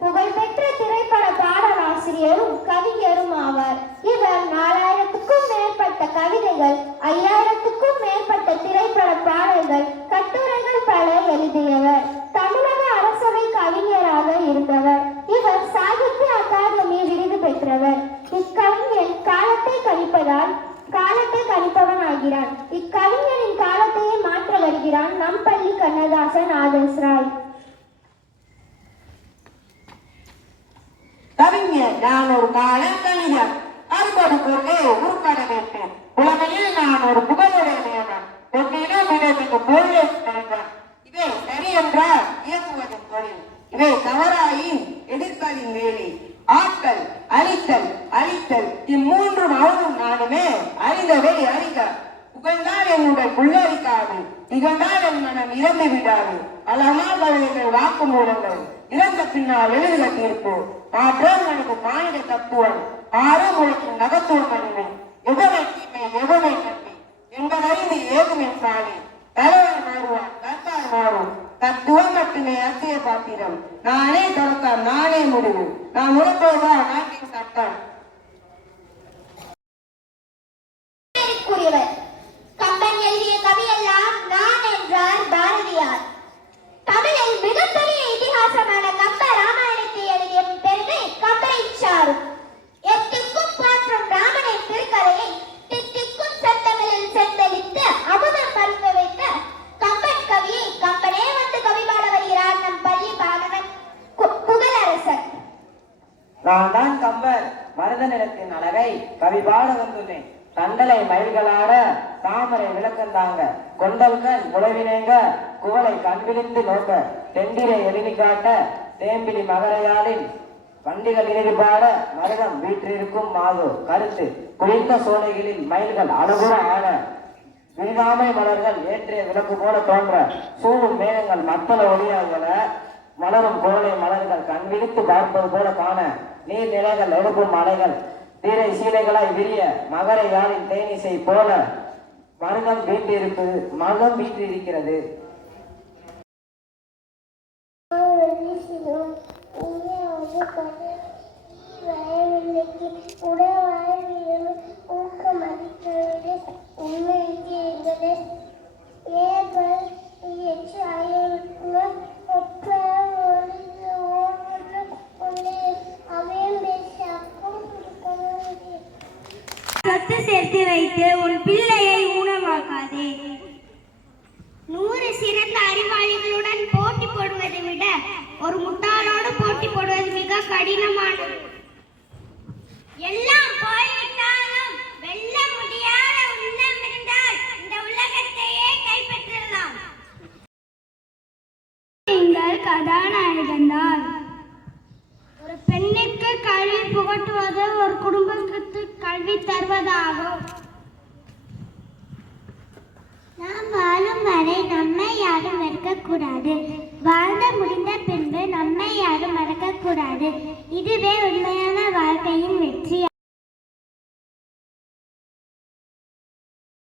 புகழ்பெற்ற திரைப்பட பாடலாசிரியரும் கவிஞரும் ஆவார். இவர் நாலாயிரத்துக்கும் மேற்பட்ட கவிதைகள் ஐயாயிரத்துக்கும் மேற்பட்ட திரைப்பட பாடல்கள் கட்டுரைகள் பல எழுதியவர். தமிழக அரசவை கவிஞராக இருந்தவர். இவர் சாகித்ய அகாதமி விருது பெற்றவர். இக்கவிஞன் காலத்தை கணிப்பதால் காலத்தை கணிப்பவன் ஆகிறான் இக்கவிஞனின் காலத்தையே மாற்ற வருகிறான் நம் பள்ளி கண்ணதாசன் ஆதர்ஸ் ராய். நான் ஒரு கால கணிதம் அறுபது கொண்டே உருப்பட வேண்டும். உலகையில் நான் ஒரு புகழுடையவன் பொன்னிலும் விடத்துக்கு பொருளை தருவன் இவை சரி என்றால் இயக்குவதன் தொழில். இவை தவறாயின் எதிர்ப்பதின் வேலை. ஆட்கள் அழித்தல் அழித்தல். இம்மூன்றும் அவனும் நானுமே அறிந்தவை அறிக. புள்ளரிக்காது என் மனம் இறந்து விடாது. அழகாக கவிதைகள் வாக்கு மூலங்கள். இறந்த பின்னால் எழுதுக தீர்ப்பு. மாற்றம் எனக்கு மாநில தத்துவம். ஆறும் உழைக்கும் நகத்துவம் அணிமை எதனை தீமை எதனை கட்டி என்பதறிந்து ஏதும் என் பிராணி தலைவர் மாறுவான் கர்த்தார் மாறும். தத்துவம் மட்டுமே அத்திய பாத்திரம். நானே தொடக்கம் நானே முடிவு நான் உழைப்பதுதான் நாட்டின் சட்டம். நான் தான் கம்பர். மருத நிலத்தின் அழகை கவி பாட வந்துள்ளேன் தண்டலை மயில்களாட தாமரை விளக்கந்தாங்க. கொண்டல்கள் உழவினேங்க குவளை கண்விழிந்து நோக்க. தெண்டிரை எழினி காட்ட தேம்பிலி மகரையாளில் வண்டிகள் இனிது பாட மருதம் வீற்றிருக்கும் மாது. கருத்து குளிர்ந்த சோலைகளில் மயில்கள் அழகுற ஆட விரிதாமை மலர்கள் ஏற்றிய விளக்கு போல தோன்ற. சூழும் மேகங்கள் மத்தள ஒளியாகல. மலரும் கோலை மலர்கள் கண் விழித்து பார்ப்பது போல காண நீர் நிலைகள் எழுப்பும் மலைகள் தீரை சீலைகளாய் விரிய மகர யாழின் தேனிசை போல மருதம் வீட்டிருப்பது மருதம் வீற்றிருக்கிறது. சொத்து சேர்த்து வைத்து உன் பிள்ளையை ஊனமாக்காதே. நூறு சிறந்த அறிவாளிகளுடன் போட்டி போடுவதை விட ஒரு முட்டாளோடு போட்டி போடுவது மிக கடினமானது. எல்லாம் போய்விட்டாலும் வெல்ல முடியாத உள்ளம் இருந்தால் இந்த உலகத்தையே கைப்பற்றலாம். நீங்கள் கதாநாயகன் தான் ஒரு பெண்ணுக்கு கல்வி புகட்டுவது கல்வி தருவதாகும். நாம் வாழும் வரை நம்மை யாரும் மறக்கக்கூடாது வாழ்ந்த முடிந்த பின்பு நம்மை யாரும் மறக்கக்கூடாது. இது